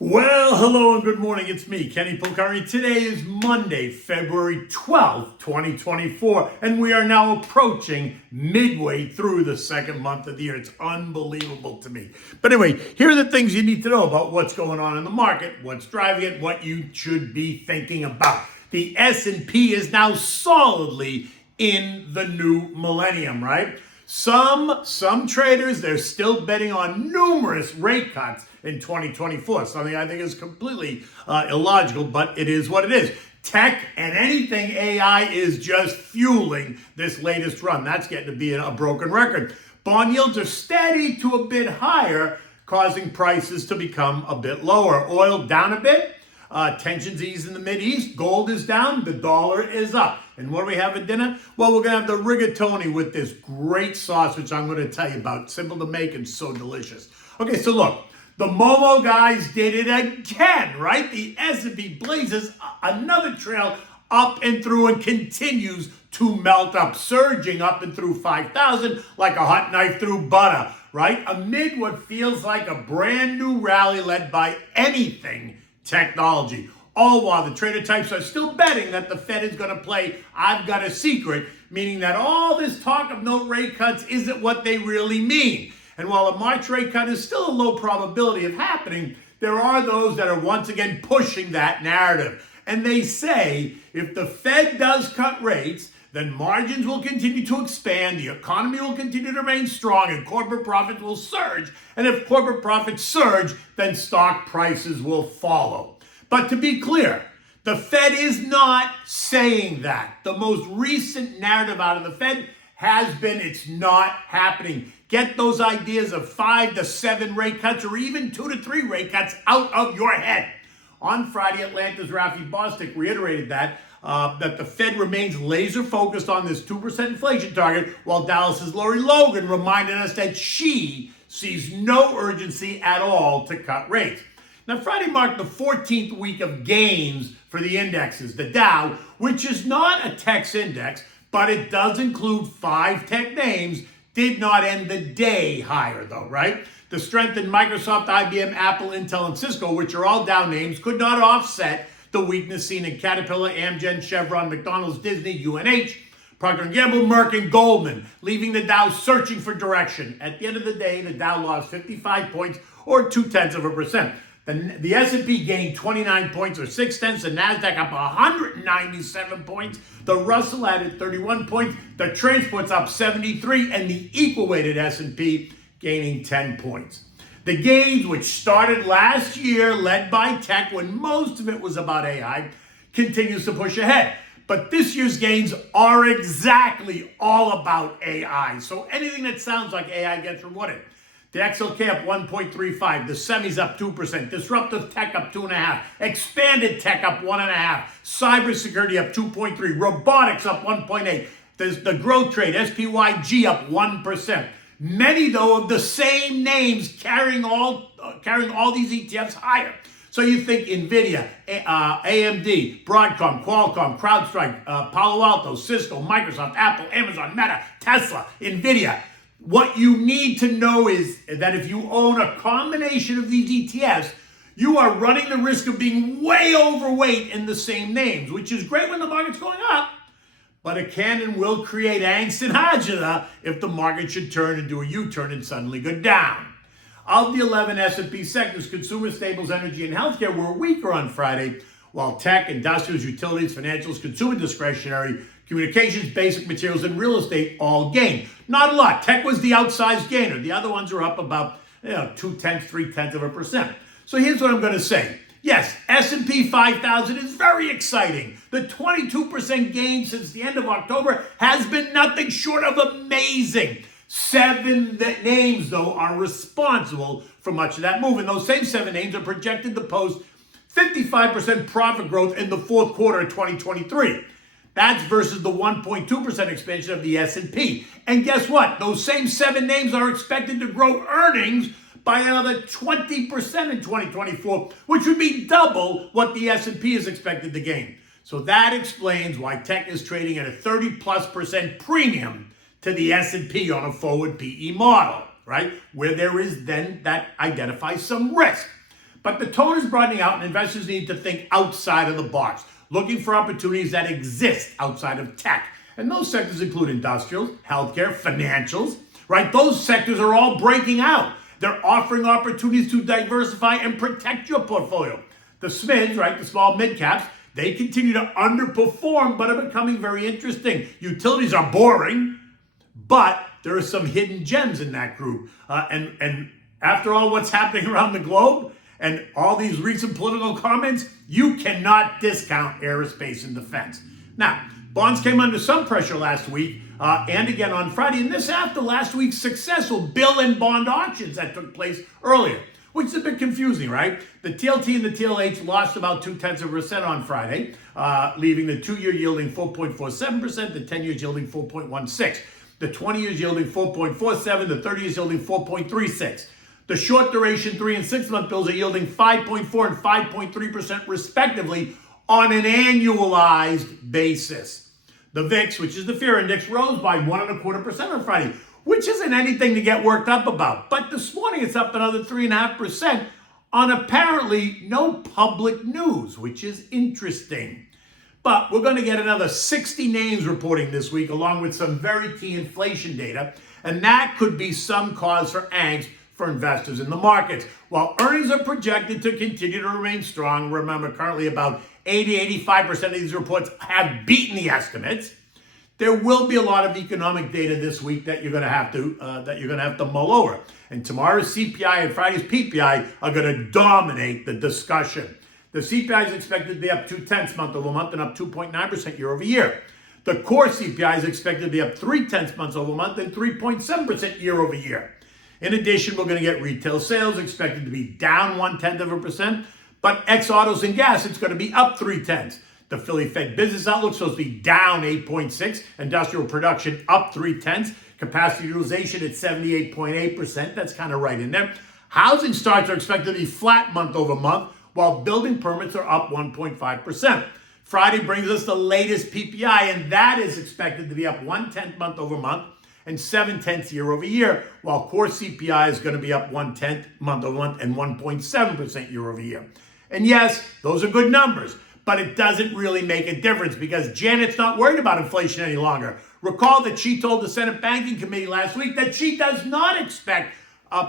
Well, hello and good morning. It's me, Kenny Polcari. Today is Monday, February 12th, 2024, and we are now approaching midway through the second month of the year. It's unbelievable to me. But anyway, here are the things you need to know about what's going on in the market, what's driving it, what you should be thinking about. The S&P is now solidly in the new millennium, right? Some traders, they're still betting on numerous rate cuts in 2024, something I think is completely illogical, but it is what it is. Tech and anything AI is just fueling this latest run. That's getting to be a broken record. Bond yields are steady to a bit higher, causing prices to become a bit lower. Oil down a bit. Tensions ease in the Mideast. Gold is down. The dollar is up. And what do we have at dinner? Well, we're going to have the Rigatoni with this great sauce, which I'm going to tell you about. Simple to make and so delicious. Okay, so look. The Momo guys did it again, right? The S&P blazes another trail up and through and continues to melt up, surging up and through 5,000 like a hot knife through butter, right? Amid what feels like a brand new rally led by anything technology. All while the trader types are still betting that the Fed is going to play I've got a secret, meaning that all this talk of no rate cuts isn't what they really mean. And while a March rate cut is still a low probability of happening, there are those that are once again pushing that narrative. And they say if the Fed does cut rates, then margins will continue to expand, the economy will continue to remain strong, and corporate profits will surge. And if corporate profits surge, then stock prices will follow. But to be clear, the Fed is not saying that. The most recent narrative out of the Fed has been it's not happening. Get those ideas of 5 to 7 rate cuts or even 2 to 3 rate cuts out of your head. On Friday, Atlanta's Rafi Bostic reiterated that the Fed remains laser focused on this 2% inflation target, while Dallas's Lori Logan reminded us that she sees no urgency at all to cut rates. Now, Friday marked the 14th week of gains for the indexes. The Dow, which is not a tech's index, but it does include 5 tech names, did not end the day higher though, right? The strength in Microsoft, IBM, Apple, Intel, and Cisco, which are all Dow names, could not offset the weakness seen in Caterpillar, Amgen, Chevron, McDonald's, Disney, UNH, Procter & Gamble, Merck, and Goldman, leaving the Dow searching for direction. At the end of the day, the Dow lost 55 points or 0.2%. The S&P gained 29 points or 0.6. The NASDAQ up 197 points. The Russell added 31 points. The transport's up 73, and the equal-weighted S&P gaining 10 points. The gains, which started last year, led by tech when most of it was about AI, continues to push ahead. But this year's gains are exactly all about AI. So anything that sounds like AI gets rewarded. The XLK up 1.35, the semis up 2%, disruptive tech up 2.5%, expanded tech up 1.5%, cybersecurity up 2.3%, robotics up 1.8%, the growth trade, SPYG up 1%. Many, though, of the same names carrying all these ETFs higher. So you think NVIDIA, AMD, Broadcom, Qualcomm, CrowdStrike, Palo Alto, Cisco, Microsoft, Apple, Amazon, Meta, Tesla, NVIDIA. What you need to know is that if you own a combination of these ETFs, you are running the risk of being way overweight in the same names, which is great when the market's going up, but it can and will create angst and agita if the market should turn and do a U-turn and suddenly go down. Of the 11 S&P sectors, consumer staples, energy, and healthcare were weaker on Friday, while tech, industrials, utilities, financials, consumer discretionary, communications, basic materials, and real estate all gained. Not a lot. Tech was the outsized gainer. The other ones are up about 0.2%. So here's what I'm going to say. Yes, S&P 5,000 is very exciting. The 22% gain since the end of October has been nothing short of amazing. 7 names, though, are responsible for much of that move. And those same 7 names are projected to post 55% profit growth in the fourth quarter of 2023. That's versus the 1.2% expansion of the S&P. And guess what? Those same 7 names are expected to grow earnings by another 20% in 2024, which would be double what the S&P is expected to gain. So that explains why tech is trading at a 30+% premium to the S&P on a forward PE model, right? Where there is then that identifies some risk. But the tone is broadening out, and investors need to think outside of the box, looking for opportunities that exist outside of tech. And those sectors include industrials, healthcare, financials, right? Those sectors are all breaking out. They're offering opportunities to diversify and protect your portfolio. The SMIDs, right, the small mid-caps, they continue to underperform, but are becoming very interesting. Utilities are boring, but there are some hidden gems in that group. And after all what's happening around the globe and all these recent political comments, you cannot discount aerospace and defense. Now, bonds came under some pressure last week and again on Friday, and this after last week's successful bill and bond auctions that took place earlier, which is a bit confusing, right? The TLT and the TLH lost about 0.2% on Friday, leaving the 2-year yielding 4.47%, the 10 years yielding 4.16%, the 20 years yielding 4.47%, the 30 years yielding 4.36%. The short duration 3 and 6 month bills are yielding 5.4 and 5.3% respectively on an annualized basis. The VIX, which is the fear index, rose by 1.25% on Friday, which isn't anything to get worked up about. But this morning it's up another 3.5% on apparently no public news, which is interesting. But we're going to get another 60 names reporting this week, along with some very key inflation data, and that could be some cause for angst for investors in the markets. While earnings are projected to continue to remain strong, remember currently about 80-85% of these reports have beaten the estimates. There will be a lot of economic data this week that you're going to have to mull over. And tomorrow's CPI and Friday's PPI are going to dominate the discussion. The CPI is expected to be up 0.2 month over month and up 2.9% year over year. The core CPI is expected to be up 0.3 months over month and 3.7% year over year. In addition, we're going to get retail sales expected to be down 0.1%, but ex-autos and gas, it's going to be up 0.3. The Philly Fed business outlook is supposed to be down 8.6, industrial production up 0.3, capacity utilization at 78.8%. That's kind of right in there. Housing starts are expected to be flat month over month, while building permits are up 1.5%. Friday brings us the latest PPI, and that is expected to be up 0.1 month over month and 0.7 year over year, while core CPI is going to be up 0.1 month over month and 1.7% year over year. And yes, those are good numbers, but it doesn't really make a difference because Janet's not worried about inflation any longer. Recall that she told the Senate Banking Committee last week that she does not expect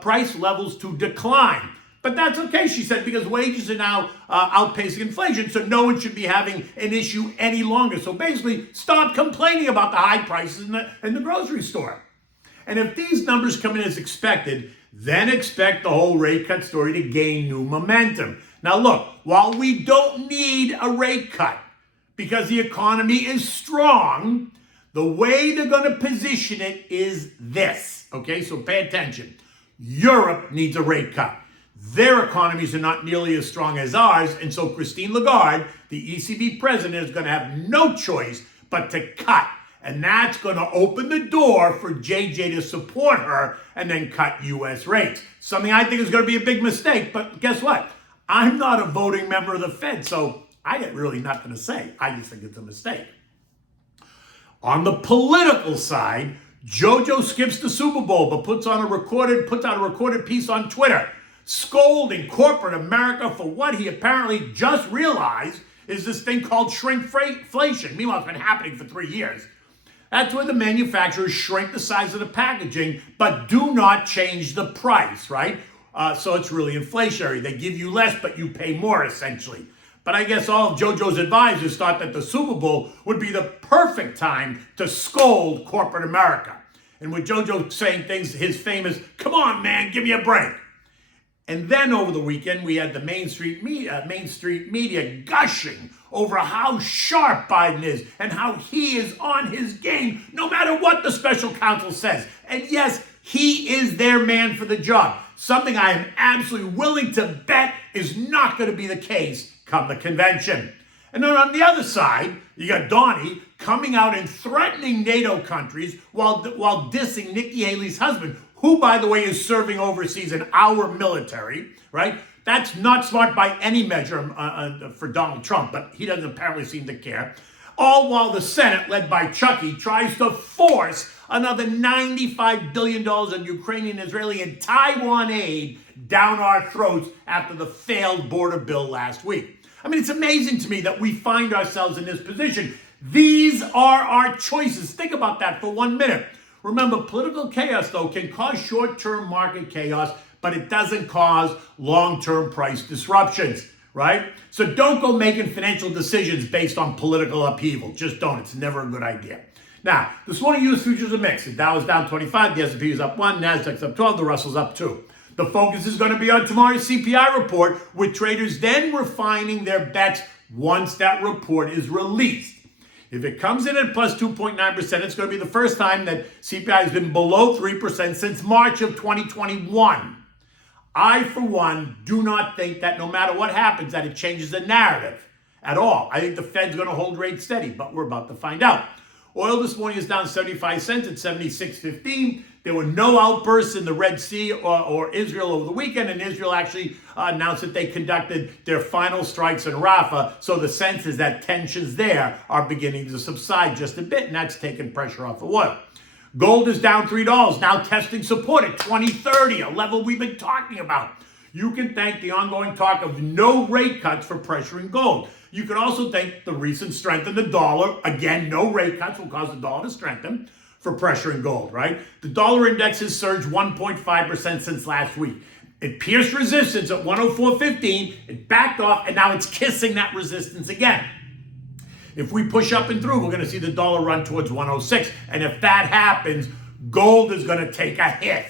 price levels to decline. But that's okay, she said, because wages are now outpacing inflation, so no one should be having an issue any longer. So basically, stop complaining about the high prices in the grocery store. And if these numbers come in as expected, then expect the whole rate cut story to gain new momentum. Now look, while we don't need a rate cut because the economy is strong, the way they're going to position it is this, okay? So pay attention. Europe needs a rate cut. Their economies are not nearly as strong as ours, and so Christine Lagarde, the ECB president, is going to have no choice but to cut. And that's going to open the door for JJ to support her and then cut U.S. rates. Something I think is going to be a big mistake, but guess what? I'm not a voting member of the Fed, so I got really nothing to say. I just think it's a mistake. On the political side, JoJo skips the Super Bowl but puts out a recorded piece on Twitter scolding corporate America for what he apparently just realized is this thing called shrinkflation. Meanwhile, it's been happening for 3 years. That's where the manufacturers shrink the size of the packaging, but do not change the price, right? So it's really inflationary. They give you less, but you pay more, essentially. But I guess all of JoJo's advisors thought that the Super Bowl would be the perfect time to scold corporate America. And with JoJo saying things, his famous, "Come on, man, give me a break." And then over the weekend, we had the Main Street media gushing over how sharp Biden is and how he is on his game, no matter what the special counsel says. And yes, he is their man for the job. Something I am absolutely willing to bet is not going to be the case come the convention. And then on the other side, you got Donnie coming out and threatening NATO countries while dissing Nikki Haley's husband, who, by the way, is serving overseas in our military, right? That's not smart by any measure for Donald Trump, but he doesn't apparently seem to care. All while the Senate, led by Chucky, tries to force another $95 billion in Ukrainian, Israeli, and Taiwan aid down our throats after the failed border bill last week. I mean, it's amazing to me that we find ourselves in this position. These are our choices. Think about that for 1 minute. Remember, political chaos, though, can cause short-term market chaos, but it doesn't cause long-term price disruptions, right? So don't go making financial decisions based on political upheaval. Just don't. It's never a good idea. Now, this morning, U.S. futures are mixed. The Dow is down 25, the S&P is up 1, Nasdaq's up 12, the Russell's up 2. The focus is going to be on tomorrow's CPI report, with traders then refining their bets once that report is released. If it comes in at plus 2.9%, it's going to be the first time that CPI has been below 3% since March of 2021. I, for one, do not think that no matter what happens, that it changes the narrative at all. I think the Fed's going to hold rates steady, but we're about to find out. Oil this morning is down 75 cents at 76.15. There were no outbursts in the Red Sea or Israel over the weekend, and Israel actually announced that they conducted their final strikes in Rafah, so the sense is that tensions there are beginning to subside just a bit, and that's taking pressure off of oil. Gold is down $3, now testing support at 2030, a level we've been talking about. You can thank the ongoing talk of no rate cuts for pressuring gold. You can also thank the recent strength in the dollar. Again, no rate cuts will cause the dollar to strengthen for pressuring gold, right? The dollar index has surged 1.5% since last week. It pierced resistance at 104.15, it backed off, and now it's kissing that resistance again. If we push up and through, we're going to see the dollar run towards 106. And if that happens, gold is going to take a hit,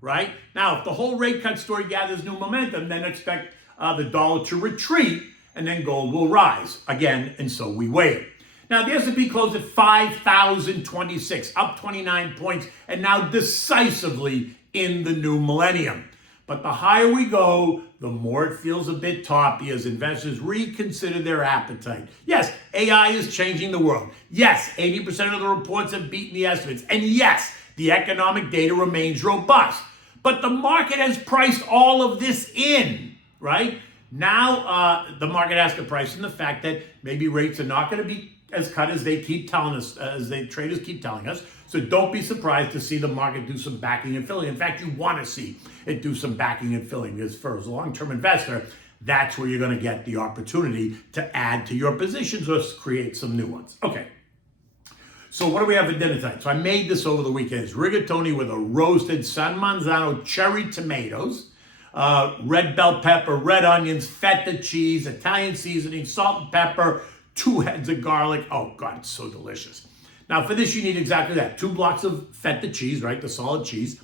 right? Now, if the whole rate cut story gathers new momentum, then expect the dollar to retreat, and then gold will rise again, and so we wait. Now, the S&P closed at 5,026, up 29 points, and now decisively in the new millennium. But the higher we go, the more it feels a bit toppy as investors reconsider their appetite. Yes, AI is changing the world. Yes, 80% of the reports have beaten the estimates. And yes, the economic data remains robust. But the market has priced all of this in, right? Now, the market has to price in the fact that maybe rates are not going to be as cut as they keep telling us, traders keep telling us. So don't be surprised to see the market do some backing and filling. In fact, you want to see it do some backing and filling, because for a long-term investor, that's where you're going to get the opportunity to add to your positions or create some new ones. Okay. So what do we have for dinner tonight? So I made this over the weekend. It's rigatoni with a roasted San Marzano cherry tomatoes, red bell pepper, red onions, feta cheese, Italian seasoning, salt and pepper, 2 heads of garlic. Oh God, it's so delicious. Now for this, you need exactly that. 2 blocks of feta cheese, right? The solid cheese.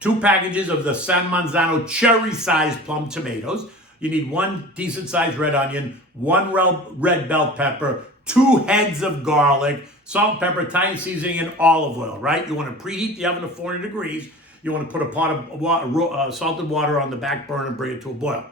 2 packages of the San Marzano cherry-sized plum tomatoes. You need 1 decent-sized red onion, 1 red bell pepper, 2 heads of garlic, salt and pepper, Italian seasoning, and olive oil, right? You want to preheat the oven to 400 degrees. You want to put a pot of salted water on the back burner and bring it to a boil.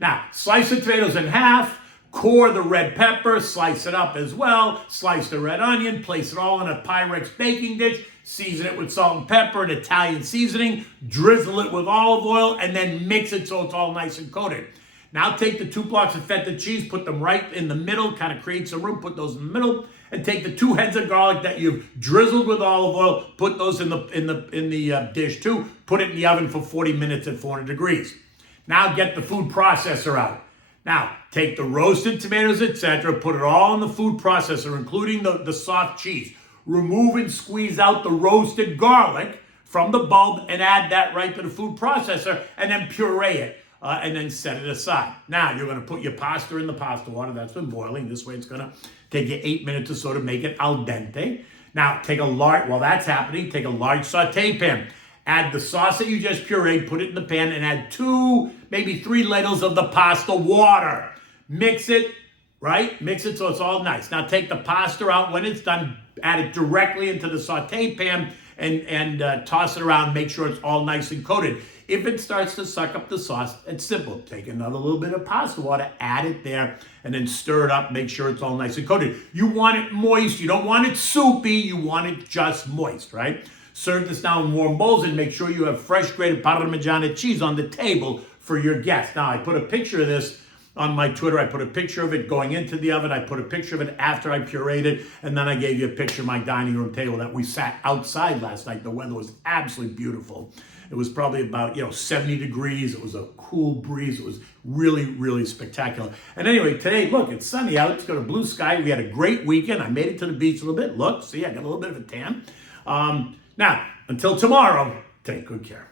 Now, slice the tomatoes in half. Core the red pepper, slice it up as well, slice the red onion, place it all in a Pyrex baking dish, season it with salt and pepper and Italian seasoning, drizzle it with olive oil, and then mix it so it's all nice and coated. Now take the 2 blocks of feta cheese, put them right in the middle, kind of create some room, put those in the middle, and take the 2 heads of garlic that you've drizzled with olive oil, put those in the dish too, put it in the oven for 40 minutes at 400 degrees. Now get the food processor out. Now, take the roasted tomatoes, etc., put it all in the food processor, including the soft cheese. Remove and squeeze out the roasted garlic from the bulb and add that right to the food processor, and then puree it, and then set it aside. Now, you're going to put your pasta in the pasta water that's been boiling. This way, it's going to take you 8 minutes or so to make it al dente. Now, while that's happening, take a large saute pan. Add the sauce that you just pureed, put it in the pan, and add 2, maybe 3 ladles of the pasta water. Mix it, right? Mix it so it's all nice. Now take the pasta out. When it's done, add it directly into the saute pan and toss it around. Make sure it's all nice and coated. If it starts to suck up the sauce, it's simple. Take another little bit of pasta water, add it there, and then stir it up. Make sure it's all nice and coated. You want it moist. You don't want it soupy. You want it just moist, right? Serve this now in warm bowls and make sure you have fresh grated Parmigiana cheese on the table for your guests. Now, I put a picture of this on my Twitter. I put a picture of it going into the oven. I put a picture of it after I pureed it. And then I gave you a picture of my dining room table that we sat outside last night. The weather was absolutely beautiful. It was probably about, 70 degrees. It was a cool breeze. It was really, really spectacular. And anyway, today, look, it's sunny out. It's got a blue sky. We had a great weekend. I made it to the beach a little bit. Look, see, I got a little bit of a tan. Now, until tomorrow, take good care.